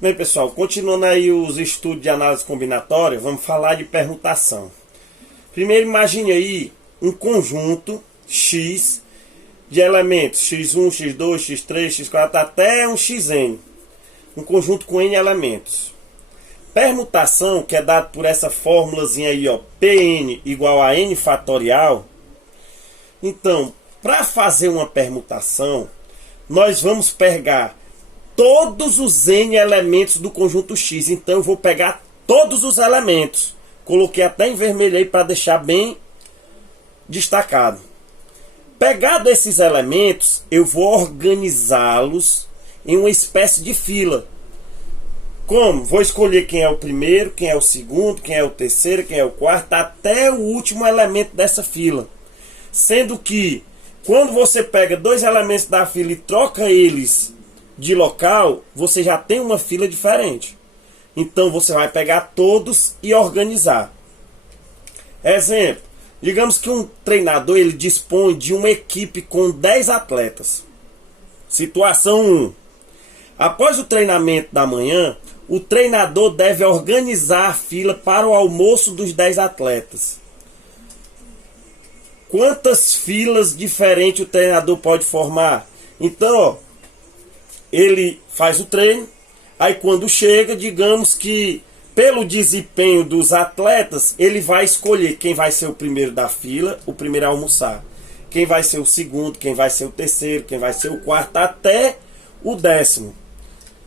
Bem, pessoal, continuando aí os estudos de análise combinatória, vamos falar de permutação. Primeiro, imagine aí um conjunto X de elementos x1, x2, x3, x4 até um xn. Um conjunto com n elementos. Permutação, que é dado por essa fórmulazinha aí, ó, Pn igual a n fatorial. Então, para fazer uma permutação, nós vamos pegar todos os n elementos do conjunto X. Então eu vou pegar todos os elementos. Coloquei até em vermelho aí para deixar bem destacado. Pegado esses elementos, eu vou organizá-los em uma espécie de fila. Como? Vou escolher quem é o primeiro, quem é o segundo, quem é o terceiro, quem é o quarto, até o último elemento dessa fila. Sendo que, quando você pega dois elementos da fila e troca eles de local, você já tem uma fila diferente. Então você vai pegar todos e organizar. Exemplo, digamos que um treinador ele dispõe de uma equipe com 10 atletas. Situação 1. Após o treinamento da manhã, o treinador deve organizar a fila para o almoço dos 10 atletas. Quantas filas diferentes o treinador pode formar? Então, ó, ele faz o treino, aí quando chega, digamos que pelo desempenho dos atletas, ele vai escolher quem vai ser o primeiro da fila, o primeiro a almoçar. Quem vai ser o segundo, quem vai ser o terceiro, quem vai ser o quarto, até o 10º.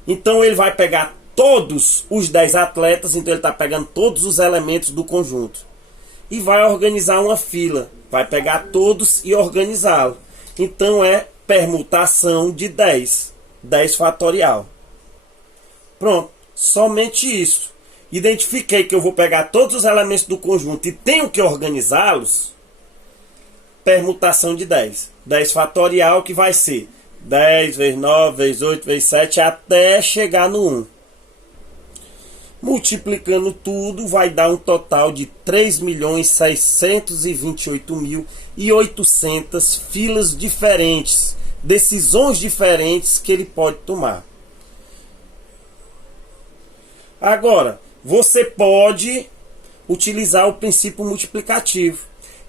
Então ele vai pegar todos os 10 atletas, então ele está pegando todos os elementos do conjunto. E vai organizar uma fila, vai pegar todos e organizá-lo. Então é permutação de 10. 10 fatorial. Pronto, somente isso. Identifiquei que eu vou pegar todos os elementos do conjunto e tenho que organizá-los. Permutação de 10. 10 fatorial, que vai ser 10 vezes 9 vezes 8 vezes 7 até chegar no 1. Multiplicando tudo vai dar um total de 3.628.800 filas diferentes, decisões diferentes que ele pode tomar. Agora, você pode utilizar o princípio multiplicativo.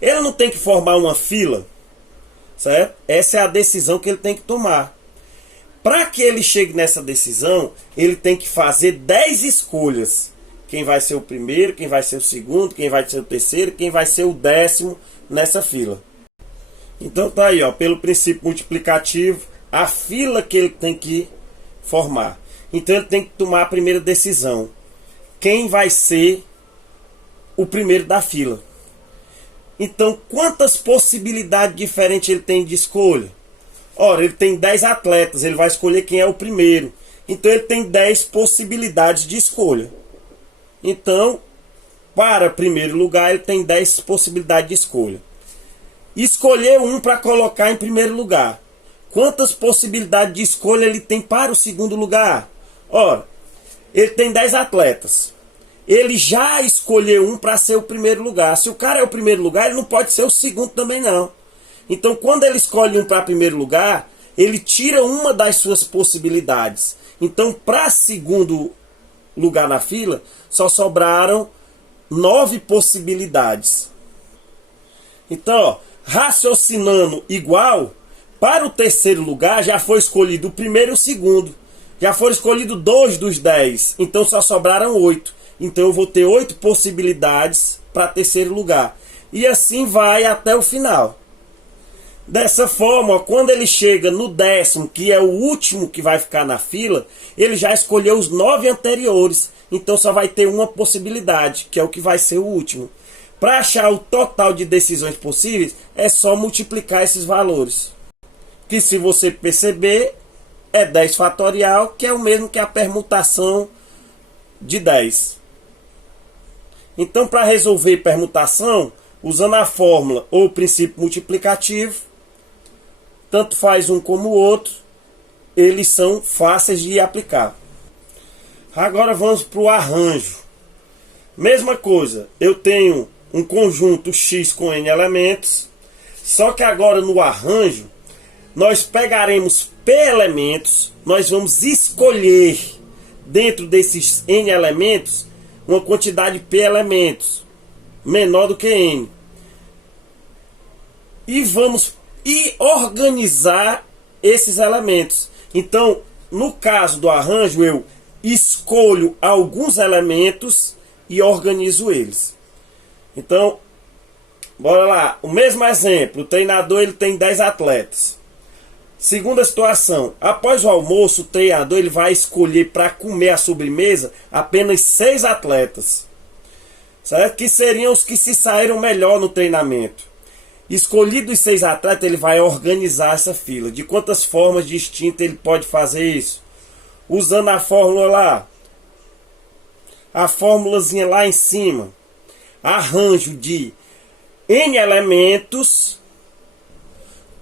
Ele não tem que formar uma fila, certo? Essa é a decisão que ele tem que tomar. Para que ele chegue nessa decisão, ele tem que fazer 10 escolhas. Quem vai ser o primeiro, quem vai ser o segundo, quem vai ser o terceiro, quem vai ser o 10º nessa fila. Então tá aí, ó, pelo princípio multiplicativo, a fila que ele tem que formar. Então ele tem que tomar a primeira decisão. Quem vai ser o primeiro da fila? Então quantas possibilidades diferentes ele tem de escolha? Ora, ele tem 10 atletas, ele vai escolher quem é o primeiro. Então ele tem 10 possibilidades de escolha. Então, para primeiro lugar, ele tem 10 possibilidades de escolha. Escolher um para colocar em primeiro lugar. Quantas possibilidades de escolha ele tem para o segundo lugar? Ora, ele tem 10 atletas. Ele já escolheu um para ser o primeiro lugar. Se o cara é o primeiro lugar, ele não pode ser o segundo também não. Então, quando ele escolhe um para primeiro lugar, ele tira uma das suas possibilidades. Então, para segundo lugar na fila, só sobraram 9 possibilidades. Então, ó, raciocinando igual, para o terceiro lugar já foi escolhido o primeiro e o segundo. Já foram escolhidos 2 dos 10. Então, só sobraram 8. Então, eu vou ter 8 possibilidades para terceiro lugar. E assim vai até o final. Dessa forma, quando ele chega no 10º, que é o último que vai ficar na fila, ele já escolheu os 9 anteriores. Então só vai ter uma possibilidade, que é o que vai ser o último. Para achar o total de decisões possíveis, é só multiplicar esses valores. Que se você perceber, é 10 fatorial, que é o mesmo que a permutação de 10. Então, para resolver permutação, usando a fórmula ou o princípio multiplicativo, tanto faz um como o outro, eles são fáceis de aplicar. Agora vamos para o arranjo. Mesma coisa, eu tenho um conjunto X com N elementos, só que agora no arranjo, nós pegaremos P elementos, nós vamos escolher dentro desses n elementos uma quantidade p elementos menor do que n. E vamos organizar esses elementos. Então, no caso do arranjo, eu escolho alguns elementos e organizo eles. Então, bora lá. O mesmo exemplo. O treinador ele tem 10 atletas. Segunda situação. Após o almoço, o treinador ele vai escolher para comer a sobremesa apenas 6 atletas. Certo? Que seriam os que se saíram melhor no treinamento. Escolhidos 6 atletas, ele vai organizar essa fila. De quantas formas distintas ele pode fazer isso? Usando a fórmula lá. A fórmulazinha lá em cima. Arranjo de n elementos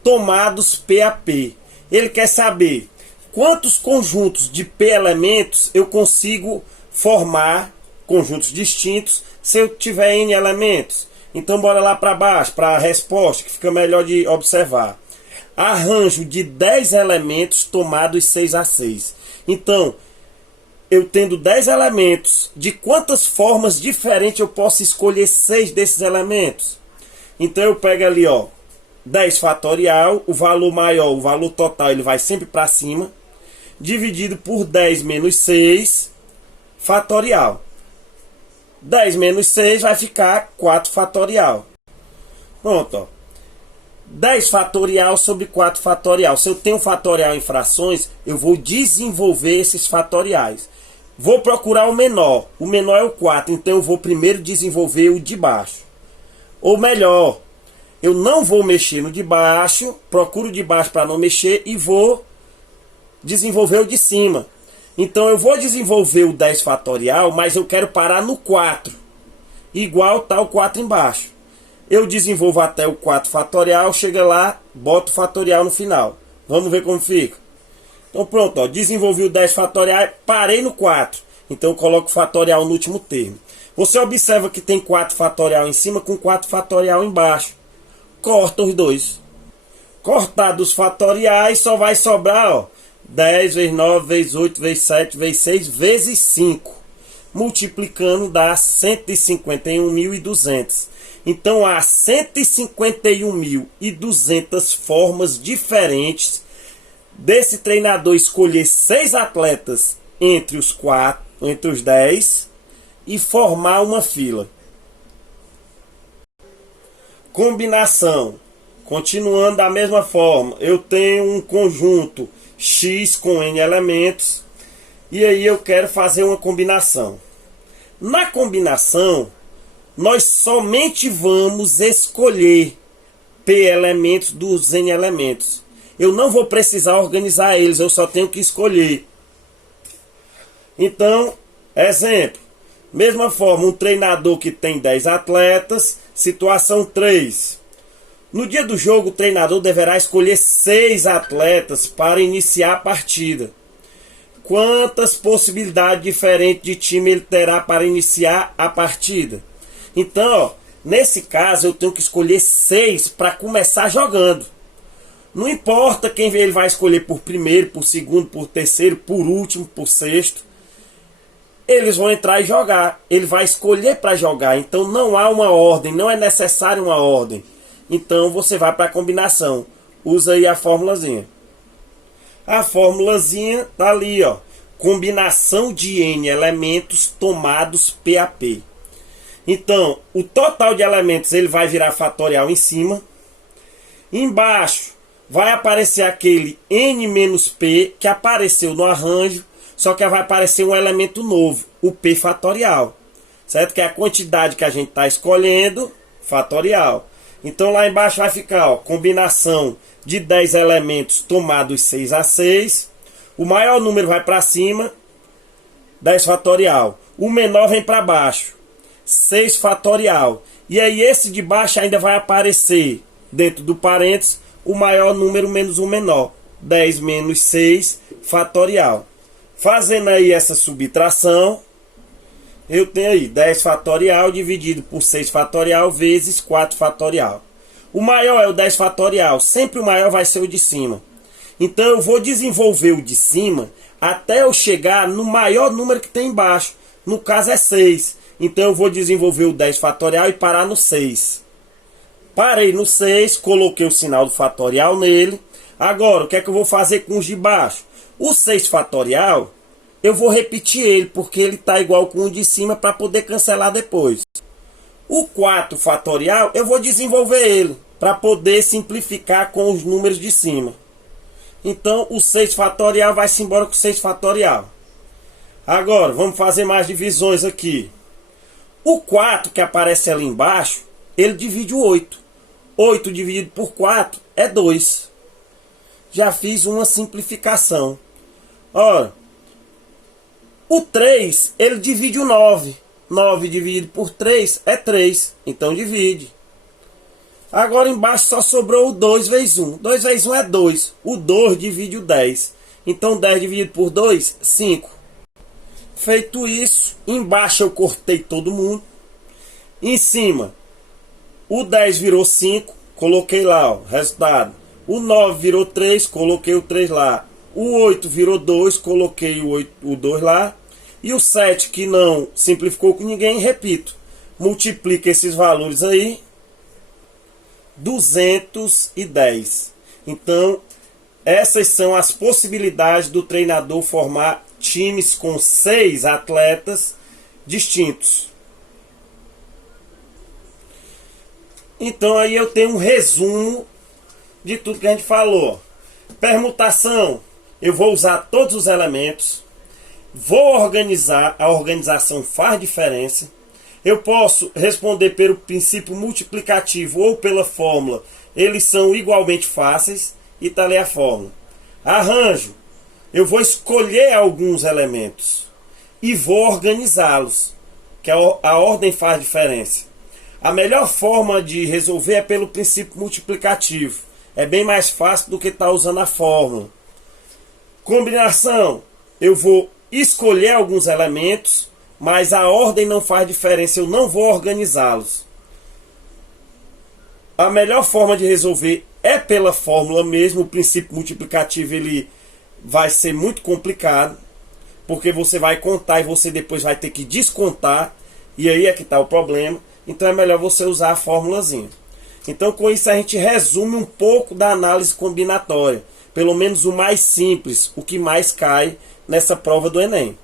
tomados P a P. Ele quer saber quantos conjuntos de P elementos eu consigo formar, conjuntos distintos, se eu tiver n elementos. Então bora lá para baixo, para a resposta, que fica melhor de observar. Arranjo de 10 elementos tomados 6 a 6. Então, eu tendo 10 elementos, de quantas formas diferentes eu posso escolher 6 desses elementos? Então eu pego ali, ó, 10 fatorial, o valor maior, o valor total, ele vai sempre para cima, dividido por 10 menos 6 fatorial. 10 menos 6 vai ficar 4 fatorial. Pronto, ó. 10 fatorial sobre 4 fatorial. Se eu tenho fatorial em frações, eu vou desenvolver esses fatoriais. Vou procurar o menor. O menor é o 4, então eu vou primeiro desenvolver o de baixo. Ou melhor, eu não vou mexer no de baixo, procuro o de baixo para não mexer e vou desenvolver o de cima. Então eu vou desenvolver o 10 fatorial, mas eu quero parar no 4. Igual está o 4 embaixo. Eu desenvolvo até o 4 fatorial, chega lá, boto o fatorial no final. Vamos ver como fica. Então pronto, ó, desenvolvi o 10 fatorial, parei no 4. Então eu coloco o fatorial no último termo. Você observa que tem 4 fatorial em cima com 4 fatorial embaixo. Corta os dois. Cortado os fatoriais, só vai sobrar, ó, 10 vezes 9, vezes 8, vezes 7, vezes 6, vezes 5. Multiplicando dá 151.200. Então há 151.200 formas diferentes desse treinador escolher 6 atletas entre os 10 e formar uma fila. Combinação. Continuando da mesma forma, eu tenho um conjunto X com N elementos e aí eu quero fazer uma combinação. Na combinação, nós somente vamos escolher P elementos dos N elementos. Eu não vou precisar organizar eles, eu só tenho que escolher. Então, exemplo. Mesma forma, um treinador que tem 10 atletas, situação 3. No dia do jogo, o treinador deverá escolher 6 atletas para iniciar a partida. Quantas possibilidades diferentes de time ele terá para iniciar a partida? Então, ó, nesse caso, eu tenho que escolher 6 para começar jogando. Não importa quem ele vai escolher por primeiro, por segundo, por terceiro, por último, por sexto. Eles vão entrar e jogar. Ele vai escolher para jogar. Então não há uma ordem, não é necessário uma ordem. Então você vai para a combinação. Usa aí a formulazinha. A formulazinha tá ali, ó. Combinação de N elementos tomados P a P. Então, o total de elementos ele vai virar fatorial em cima. Embaixo vai aparecer aquele N menos P que apareceu no arranjo. Só que vai aparecer um elemento novo, o P fatorial. Certo? Que é a quantidade que a gente está escolhendo, fatorial. Então lá embaixo vai ficar, ó, combinação de 10 elementos tomados 6 a 6. O maior número vai para cima, 10 fatorial. O menor vem para baixo, 6 fatorial. E aí esse de baixo ainda vai aparecer, dentro do parênteses, o maior número menos o menor. 10 menos 6 fatorial. Fazendo aí essa subtração, eu tenho aí 10 fatorial dividido por 6 fatorial vezes 4 fatorial. O maior é o 10 fatorial, sempre o maior vai ser o de cima. Então eu vou desenvolver o de cima até eu chegar no maior número que tem embaixo. No caso é 6. Então eu vou desenvolver o 10 fatorial e parar no 6. Parei no 6, coloquei o sinal do fatorial nele. Agora, o que é que eu vou fazer com os de baixo? O 6 fatorial, eu vou repetir ele, porque ele está igual com o de cima para poder cancelar depois. O 4 fatorial, eu vou desenvolver ele, para poder simplificar com os números de cima. Então, o 6 fatorial vai-se embora com o 6 fatorial. Agora, vamos fazer mais divisões aqui. O 4 que aparece ali embaixo, ele divide o 8. 8 dividido por 4 é 2. Já fiz uma simplificação. Ora, o 3, ele divide o 9. 9 dividido por 3 é 3. Então divide. Agora embaixo só sobrou o 2 vezes 1. 2 vezes 1 é 2. O 2 divide o 10. Então 10 dividido por 2, 5. Feito isso, embaixo eu cortei todo mundo. Em cima, o 10 virou 5. Coloquei lá, ó, resultado. O 9 virou 3, coloquei o 3 lá. O 8 virou 2, coloquei o 2 lá. E o 7, que não simplificou com ninguém, repito. Multiplica esses valores aí. 210. Então, essas são as possibilidades do treinador formar times com 6 atletas distintos. Então, aí eu tenho um resumo de tudo que a gente falou. Permutação, eu vou usar todos os elementos. Vou organizar, a organização faz diferença. Eu posso responder pelo princípio multiplicativo ou pela fórmula. Eles são igualmente fáceis e está ali a fórmula. Arranjo, eu vou escolher alguns elementos e vou organizá-los, que a ordem faz diferença. A melhor forma de resolver é pelo princípio multiplicativo. É bem mais fácil do que estar usando a fórmula. Combinação, eu vou escolher alguns elementos, mas a ordem não faz diferença, eu não vou organizá-los. A melhor forma de resolver é pela fórmula mesmo. O princípio multiplicativo ele vai ser muito complicado, porque você vai contar e você depois vai ter que descontar, e aí é que está o problema. Então é melhor você usar a fórmulazinha. Então com isso a gente resume um pouco da análise combinatória, pelo menos o mais simples, o que mais cai nessa prova do Enem.